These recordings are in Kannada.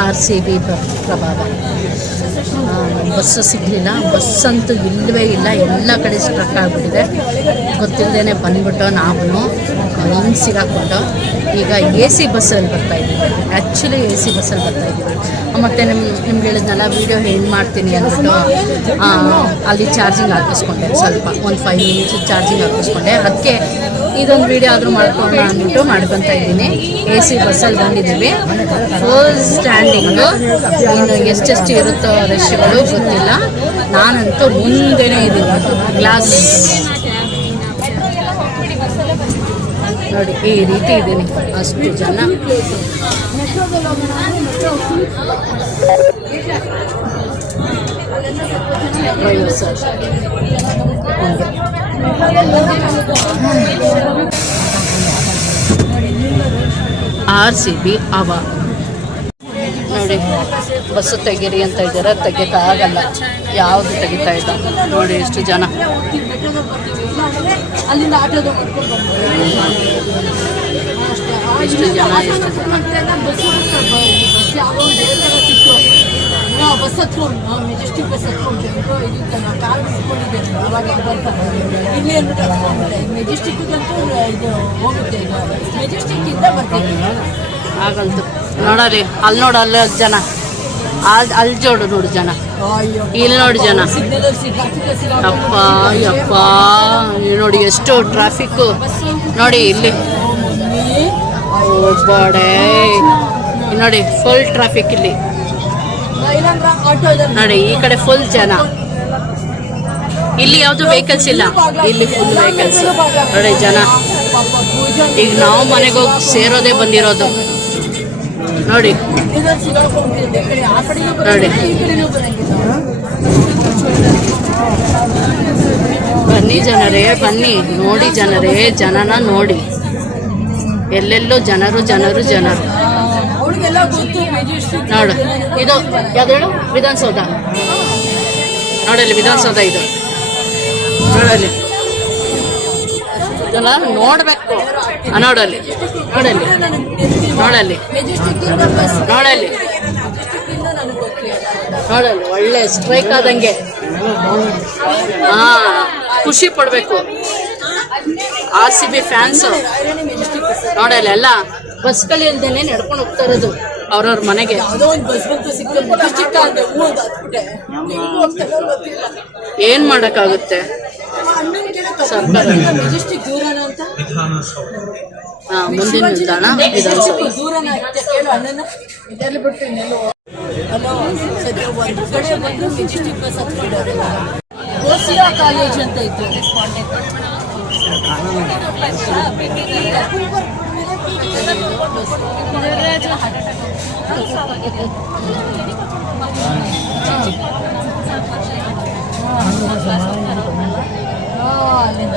ಆರ್ ಸಿ ಬಿ ಪ್ರಭಾವ ಬಸ್ ಸಿಗಲಿಲ್ಲ, ಬಸ್ ಅಂತೂ ಇಲ್ಲವೇ ಇಲ್ಲ, ಎಲ್ಲ ಕಡೆ ಸ್ಟ್ರಕ್ ಆಗಿಬಿಟ್ಟಿದೆ. ಗೊತ್ತಿಲ್ಲದೇ ಬಂದ್ಬಿಟ್ಟು ನಾವು ಹಿಂಗೆ ಸಿಗಾಕ್ಬಿಟ್ಟು ಈಗ ಎ ಸಿ ಬಸ್ಸಲ್ಲಿ ಬರ್ತಾ ಇದ್ದೀವಿ. ಆ್ಯಕ್ಚುಲಿ ಎ ಸಿ ಬಸ್ಸಲ್ಲಿ ಬರ್ತಾಯಿದ್ದೀವಿ ಮತ್ತು ನಿಮ್ಮ ನಿಮ್ಗೆ ಹೇಳಿದ್ನಲ್ಲ, ವೀಡಿಯೋ ಹೆಂಗೆ ಮಾಡ್ತೀನಿ ಅಂದ್ಬಿಟ್ಟು ಅಲ್ಲಿ ಚಾರ್ಜಿಂಗ್ ಹಾಕಿಸ್ಕೊಂಡೆ. ಸ್ವಲ್ಪ, ಒಂದು ಫೈವ್ ಮಿನಿಟ್ಸ್ ಚಾರ್ಜಿಂಗ್ ಹಾಕಿಸ್ಕೊಂಡೆ. ಅದಕ್ಕೆ ಇದೊಂದು ವಿಡಿಯೋ ಆದರೂ ಮಾಡ್ಕೊಂಡು ಅಂದ್ಬಿಟ್ಟು ಮಾಡ್ಕೊತಾ ಇದ್ದೀನಿ. ಎ ಸಿ ಬಸ್ಸಲ್ಲಿ ಬಂದಿದ್ದೀವಿ. ಫುಲ್ ಸ್ಟ್ಯಾಂಡಿಂಗು ಇನ್ನು ಎಷ್ಟೆಷ್ಟು ಇರುತ್ತೋ ರಶ್ಗಳು ಗೊತ್ತಿಲ್ಲ. ನಾನಂತೂ ಮುಂದೆನೇ ಇದ್ದೀನಿ. ಗ್ಲಾಸ್ ನೋಡಿ, ಈ ರೀತಿ ಇದ್ದೀನಿ ಅಷ್ಟು ಜನ. ಸರ್. ಆರ್ ಸಿ ಬಿ ಅವ. ನೋಡಿ ಬಸ್ಸು ತೆಗೀರಿ ಅಂತ ಇದ್ದಾರೆ ತೆಗಿತಾ ಆಗಲ್ಲ. ಯಾವುದು ತೆಗಿತಾ ಇಲ್ಲ ನೋಡಿ ಎಷ್ಟು ಜನ. ಅಲ್ಲಿಂದ ಆಟೋದು ಎಷ್ಟು ಜನ ಎಷ್ಟು ಜನ ಬಸ್ ಬಸ್ ಯಾವಾಗ ಸಿಕ್ತು ನಾವು ಬಸ್ ಹತ್ಕೊಂಡು ಮೆಜೆಸ್ಟಿಕ್ ಬಸ್ ಹತ್ಕೊಂಡು ಇದಕ್ಕೆ ನಾವು ಕಾರ್ ಬಿಟ್ಕೊಂಡಿದ್ದೇವೆ ಅವಾಗ ಬಂತ. ಇಲ್ಲಿ ಅಂದ್ಬಿಟ್ಟು ಹತ್ಕೊಂಡ್ಬಿಟ್ಟೆ ಮೆಜೆಸ್ಟಿಕ್ಗಂತೂ ಇದು ಹೋಗುತ್ತೆ ಈಗ. ಮೆಜೆಸ್ಟಿಕ್ಕಿಂದ ಬರ್ತೀವಿ. ಹಾಗಂತು. ನೋಡರಿ ಅಲ್ಲಿ ನೋಡು ಅಲ್ಲಿ ಜನ. ಅಲ್ಲಿ ಅಲ್ಲಿ ಜೋಡು ನೋಡು ಜನ. ಇಲ್ಲಿ ನೋಡಿ ಜನ. ಅಪ್ಪ ಅಪ್ಪ ನೋಡಿ ಎಷ್ಟು ಟ್ರಾಫಿಕ್ಕು ನೋಡಿ ಇಲ್ಲಿ. ಒಬ್ಬಡೆ ನೋಡಿ ಫುಲ್ ಟ್ರಾಫಿಕ್ ಇಲ್ಲಿ. ನೋಡಿ ಈ ಕಡೆ ಫುಲ್ ಜನ. ಇಲ್ಲಿ ಯಾವ್ದು ವೆಹಿಕಲ್ಸ್ ಇಲ್ಲ. ಇಲ್ಲಿ ಫುಲ್ ವೆಹಿಕಲ್ಸ್ ನೋಡಿ ಜನ. ಈಗ ನಾವು ಮನೆಗೆ ಹೋಗಿ ಸೇರೋದೇ ಬಂದಿರೋದು. ನೋಡಿ. ನೋಡಿ. ಬನ್ನಿ ಜನರೇ ಬನ್ನಿ. ನೋಡಿ ಜನರೇ ಜನನ ನೋಡಿ. ಎಲ್ಲೆಲ್ಲೋ ಜನರು ಜನರು ಜನರು. ನೋಡು, ಇದು ಯಾವ್ದು ಹೇಳು? ವಿಧಾನಸೌಧ. ನೋಡಲ್ಲಿ ವಿಧಾನಸೌಧ ಇದು. ನೋಡಲ್ಲಿ ಇದೆಲ್ಲ ನೋಡ್ಬೇಕು. ನೋಡಲ್ಲಿ ನೋಡಲ್ಲಿ ನೋಡಲ್ಲಿ ನೋಡಲ್ಲಿ ನೋಡಲ್ಲಿ ಒಳ್ಳೆ ಸ್ಟ್ರೈಕ್ ಆದಂಗೆ. ಹಾ, ಖುಷಿ ಪಡ್ಬೇಕು. ಆರ್ ಸಿ ಬಿ ಫ್ಯಾನ್ಸ್ ನೋಡಲ್ಲ ಎಲ್ಲ. ಬಸ್ಗಳು ಇಲ್ದೇನೆ ನಡ್ಕೊಂಡು ಹೋಗ್ತಾ ಇರೋದು. ಅವ್ರವ್ರ ಮನೆಗೆ. ಯಾವುದೋ ಒಂದು ಬಸ್ ಬಂತು ಅಂದೆ ಹೂ ಅಂತ ಹತ್ಬಿಟ್ಟೆ ಏನ್ ಮಾಡಕ್ಕಾಗುತ್ತೆ? ಸರ್ಕಾರ. ಮೆಜೆಸ್ಟಿಕ್ ದೂರನ ಅಂತ? ಹಾ ಮುಂದಿನ ನಿಲ್ದಾಣ ವಿಧಾನಸಭೆ. ಮೆಜೆಸ್ಟಿಕ್ ದೂರನ ಅಂತ ಕೇಳು ಅಣ್ಣನ? ಇದೆಲ್ಲ ಬಿಟ್ಟು ಇನ್ನೆಲ್ಲೋ ಅಲ್ಲೋ ಸದ್ಯ ಒಂದು ಕಡೆ ಬಂದು ಮೆಜೆಸ್ಟಿಕ್ ಬಸ್ ಹತ್ಕೊಂಡವ್ರೆ. ಗೋಸಿಯಾ ಕಾಲೇಜ್ ಅಂತ ಇತ್ತು. ಅಲ್ಲಿಂದ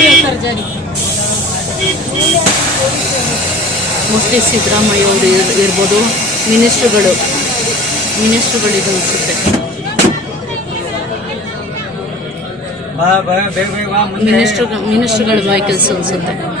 ಸರ್ಜರಿ. ಮೋಸ್ಟ್ಲಿ ಸಿದ್ದರಾಮಯ್ಯ ಅವರು ಇರ್- ಇರ್ಬೋದು. ಮಿನಿಸ್ಟ್ರುಗಳು ಮಿನಿಸ್ಟ್ರುಗಳು ಇದು ಅನ್ಸುತ್ತೆ. ಬಾ ಬಾ ಬೇ ಬೇಗ ಬಾ ಮುಂದೆ. ಮಿನಿಸ್ಟ್ರು ಮಿನಿಸ್ಟ್ರುಗಳ ವೆಹಿಕಲ್ಸ್ ಅನ್ಸುತ್ತೆ.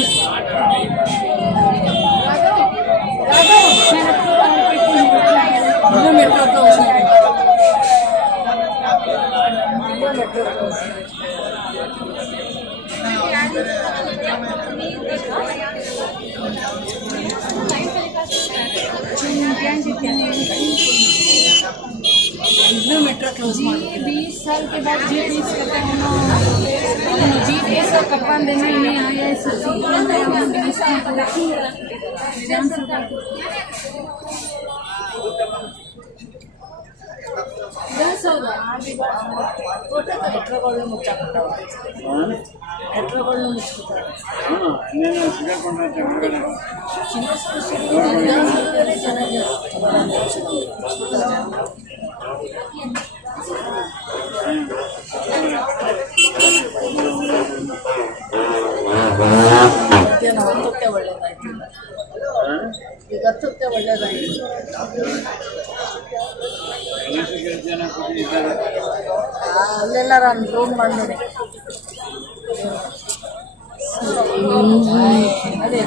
ಮೆಟ್ರೋ ಕ್ಲೋಸ್ ಮಾಡಿ बीस साल के बाद जी बीस करते हैं जी बीस और कप्पान देना इन्हें आया है सब्जी ಮೆಟ್ರೋಗಳು ಮುಚ್ಚಾಕ್ಬಿಟ್ಟವ ಮೆಟ್ರೋಗಳು ಮುಚ್ಚಿಬಿಟ್ಟವೆ ಇನ್ನೇನು ಸಿಗಾಕೊಂಡ್ರೆ ಒಳ್ಳೇದಾಯ್ತು ಈಗ ಹತ್ತಕ್ಕೆ ಒಳ್ಳೇದಾಯ್ತು ಅಲ್ಲೆಲ್ಲ ನಾನು ರೂಮ್ ಮಾಡಿದೆ ಅದೇ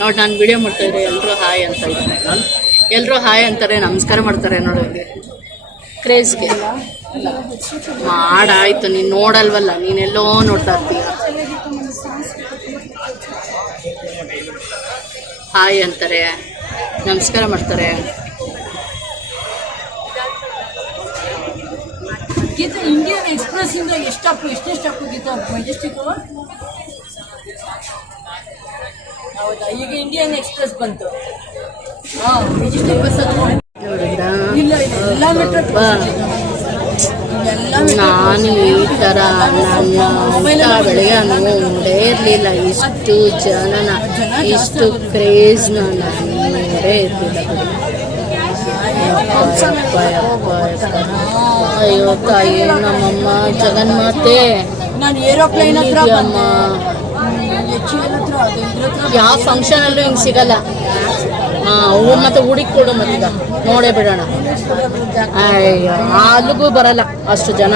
ನೋಡಿ, ನಾನು ವಿಡಿಯೋ ಮಾಡ್ತಾ ಇದ್ದೆ ಎಲ್ಲರೂ ಹಾಯ್ ಅಂತ. ಎಲ್ಲರೂ ಹಾಯ್ ಅಂತಾರೆ, ನಮಸ್ಕಾರ ಮಾಡ್ತಾರೆ ನೋಡಿ ಇಲ್ಲಿ. ಕ್ರೇಜ್ಗೆ ಮಾಡಾಯ್ತು, ನೀನು ನೋಡಲ್ವಲ್ಲ ನೀನೆಲ್ಲೋ ನೋಡ್ತಾ ಇರ್ತೀಯ. ಹಾಯ್ ಅಂತಾರೆ, ನಮಸ್ಕಾರ ಮಾಡ್ತಾರೆ. ಗೀತಾ ಇಂಡಿಯನ್ ಎಕ್ಸ್ಪ್ರೆಸ್ ಇಂದ ಎಷ್ಟು ಸ್ಟಾಪ್ ಎಷ್ಟೇ ಸ್ಟಾಪ್ ಗೀತಾ ಮೆಜೆಸ್ಟಿಕ್ ಹೌದಾ? ಈಗ ಇಂಡಿಯನ್ ಎಕ್ಸ್ಪ್ರೆಸ್ ಬಂತು. ಹಾ ಮೆಜೆಸ್ಟಿಕ್ ಬಸ್ ಇಲ್ಲ ಎಲ್ಲ ಮೆಟ್ರೋ ನಾನು ಈ ಥರ ನನ್ನ ಬೆಳಗ್ಗೆ ನೋಡೇ ಇರಲಿಲ್ಲ. ಇಷ್ಟು ಜನನ ಇಷ್ಟು ಕ್ರೇಜ್ನ ನಾನು ನೋಡೇ ಇರಲಿಲ್ಲ. ಅಯ್ಯೋ ತಾಯಿ ನಮ್ಮಮ್ಮ ಜಗನ್ಮಾತೆ ನಾನು ಏರೋಪ್ಲೇನ್ ಹತ್ರ ಹತ್ರ ಯಾವ ಫಂಕ್ಷನಲ್ಲೂ ಹಿಂಗೆ ಸಿಗಲ್ಲ. ಹೂವು ಮತ್ತೆ ಹುಡುಕಿ ಕೊಡು ಮತ್ತೀಗ. ನೋಡೇ ಬಿಡೋಣ. ಅಯ್ಯೋ ಅಲ್ಲಿಗೂ ಬರಲ್ಲ ಅಷ್ಟು ಜನ.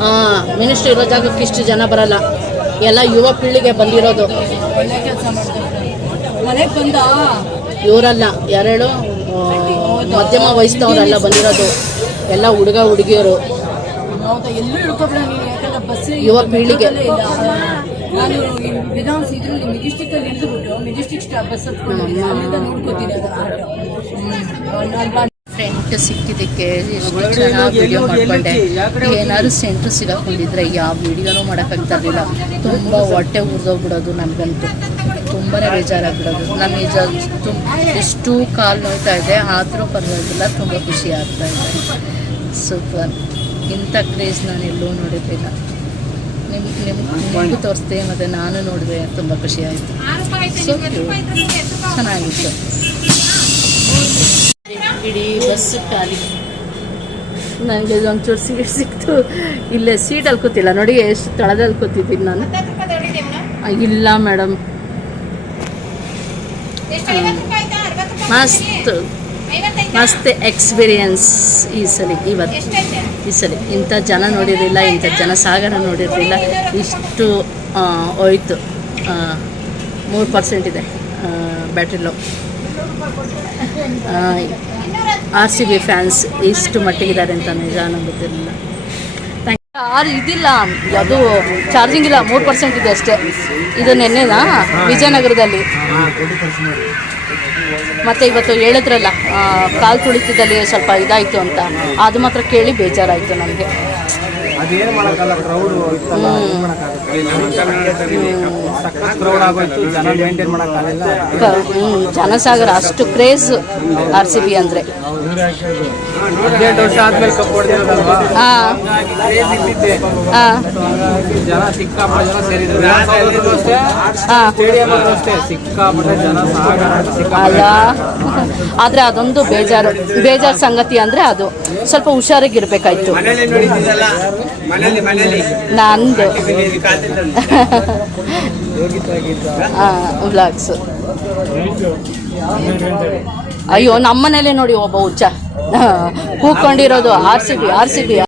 ಹಾಂ ಮಿನಿಸ್ಟ್ರಿ ಇರೋ ಜಾಗಕ್ಕೆ ಇಷ್ಟು ಜನ ಬರಲ್ಲ. ಎಲ್ಲ ಯುವ ಪೀಳಿಗೆ ಬಂದಿರೋದು. ಇವರಲ್ಲ ಯಾರೇಳು ಆ, ಮಧ್ಯಮ ವಯಸ್ಸಿನವರೆಲ್ಲ ಬಂದಿರೋದು ಎಲ್ಲ ಹುಡುಗ ಹುಡುಗಿಯರು. ಯುವ ಪೀಳಿಗೆ. ಇಲ್ಲ. ನಾನು ಈ ವಿಧಾನ್ಸ್ ಇದ್ರಲ್ಲಿ ಮೆಜೆಸ್ಟಿಕ್ ಬಸ್ ಅಲ್ಲಿಂದ ನೋಡ್ಕೋತೀನಿ ಅದರ ಆಟೋ. ಫ್ರೆಂಡ್ ಸಿಕ್ಕಿದ್ದಕ್ಕೆ ಎಷ್ಟು ಚೆನ್ನಾಗಿ ವಿಡಿಯೋ ಮಾಡಿಕೊಂಡೆ. ಏನಾದ್ರು ಸೆಂಟ್ರ್ ಸಿಗಾಕೊಂಡಿದ್ರೆ ಯಾವ ವಿಡಿಯೋನೂ ಮಾಡೋಕ್ಕಾಗ್ತಾ ಇರಲಿಲ್ಲ. ತುಂಬ ಹೊಟ್ಟೆ ಉರಿದೋಗ್ಬಿಡೋದು ನನಗಂತೂ. ತುಂಬಾ ಬೇಜಾರಾಗ್ಬಿಡೋದು. ನನಗೆ ತುಂಬ ಎಷ್ಟು ಕಾಲು ನೋಯ್ತಾ ಇದೆ ಆದರೂ ಪರವಾಗಿಲ್ಲ ತುಂಬ ಖುಷಿ ಆಗ್ತಾ ಇದೆ. ಸೂಪರ್ ಇಂಥ ಕ್ರೇಜ್ ನಾನು ಎಲ್ಲೂ ನೋಡಿದ್ದಿಲ್ಲ ನಿಮ್ ನಿಮ್ಮ ನಿಮಗೂ ತೋರಿಸ್ದೆ ಮತ್ತು ನಾನು ನೋಡಿದೆ ತುಂಬ ಖುಷಿ ಆಯಿತು. ಸೊ ಚೆನ್ನಾಗಿತ್ತು. ಇಡೀ ಬಸ್ ಖಾಲಿ. ನನಗೆ ಒಂಚೂರು ಸೀಟ್ ಸಿಕ್ತು. ಇಲ್ಲೇ ಸೀಟಲ್ಲಿ ಕೂತಿಲ್ಲ. ನೋಡಿ ಎಷ್ಟು ತಳದಲ್ಲಿ ಕೂತಿದ್ದೀನಿ ನಾನು. ಇಲ್ಲ ಮೇಡಮ್. ಮಸ್ತ್. ಮಸ್ತ್ ಎಕ್ಸ್ಪೀರಿಯನ್ಸ್ ಈ ಸಲ ಇವತ್ತು. ಈ ಸಲ ಇಂಥ ಜನ ನೋಡಿರಲಿಲ್ಲ ಇಂಥ ಜನಸಾಗರ ನೋಡಿರಲಿಲ್ಲ. ಇಷ್ಟು ಹೋಯ್ತು. ಮೂರು ಪರ್ಸೆಂಟ್ ಇದೆ battery low R C B fans ಇಷ್ಟು ಮಟ್ಟಿಗಿದ್ದಾರೆ ಅಂತ ನಿಜ ನನಗೆ ಗೊತ್ತಿರಲಿಲ್ಲ ಆರು ಇದಿಲ್ಲ, ಅದು ಚಾರ್ಜಿಂಗ್ ಇಲ್ಲ, ಮೂರು ಪರ್ಸೆಂಟ್ ಇದೆ ಅಷ್ಟೇ. ಇದು ನೆನ್ನೆನಾ? ವಿಜಯನಗರದಲ್ಲಿ. ಮತ್ತೆ ಇವತ್ತು ಹೇಳಿದ್ರಲ್ಲ ಕಾಲು ತುಳಿತದಲ್ಲಿ ಸ್ವಲ್ಪ ಇದಾಯಿತು ಅಂತ. ಅದು ಮಾತ್ರ ಕೇಳಿ ಬೇಜಾರಾಯಿತು ನನಗೆ ಅದೇನು ಮಾಡೋಕ್ಕಲ್ಲ ಕ್ರೌಡ್ ಇತ್ತಲ್ಲ ಏನ್ ಮಾಡಕ್ಕಾಗುತ್ತೆ ಸಖತ್ ಕ್ರೌಡ್ ಆಗೋಯ್ತು ಜನ ಮೇಂಟೈನ್ ಮಾಡೋಕ್ಕಾಗಲ್ಲ. ಜನಸಾಗರ ಅಷ್ಟು ಕ್ರೇಜ್ ಆರ್ ಸಿ ಬಿ ಅಂದರೆ. ಹದಿನೆಂಟು ವರ್ಷ ಆದ್ಮೇಲೆ ಕಪ್ ಹೊಡೆದಿರೋದಲ್ವಾ? ಹಾಂ. ಕ್ರೇಜ್ ಇದ್ದಿದ್ದೆ ಜನ ಸಿಕ್ಕಾಪಟ್ಟೆ ಜನ ಸೇರಿದ್ರು. ಅಷ್ಟೇ? ಸ್ಟೇಡಿಯಂ ಅಷ್ಟೇ ಸಿಕ್ಕಾಪಟ್ಟೆ ಜನ ಸಾಗರ ಅಲ್ಲ. ಸಿಕ್ಕಾಪಟ್ಟೆ ಆದರೆ ಅದೊಂದು ಬೇಜಾರು ಬೇಜಾರು ಸಂಗತಿ ಅಂದರೆ ಅದು. ಸ್ವಲ್ಪ ಹುಷಾರಾಗಿರ್ಬೇಕಾಯ್ತು. ನಂದು. ವ್ಲಾಗ್ಸ್ ಅಯ್ಯೋ ನಮ್ಮನೇಲೆ ನೋಡಿ ಒಬ್ಬ ಹುಚ್ಚ. ಕೂಕೊಂಡಿರೋದು R C B R C B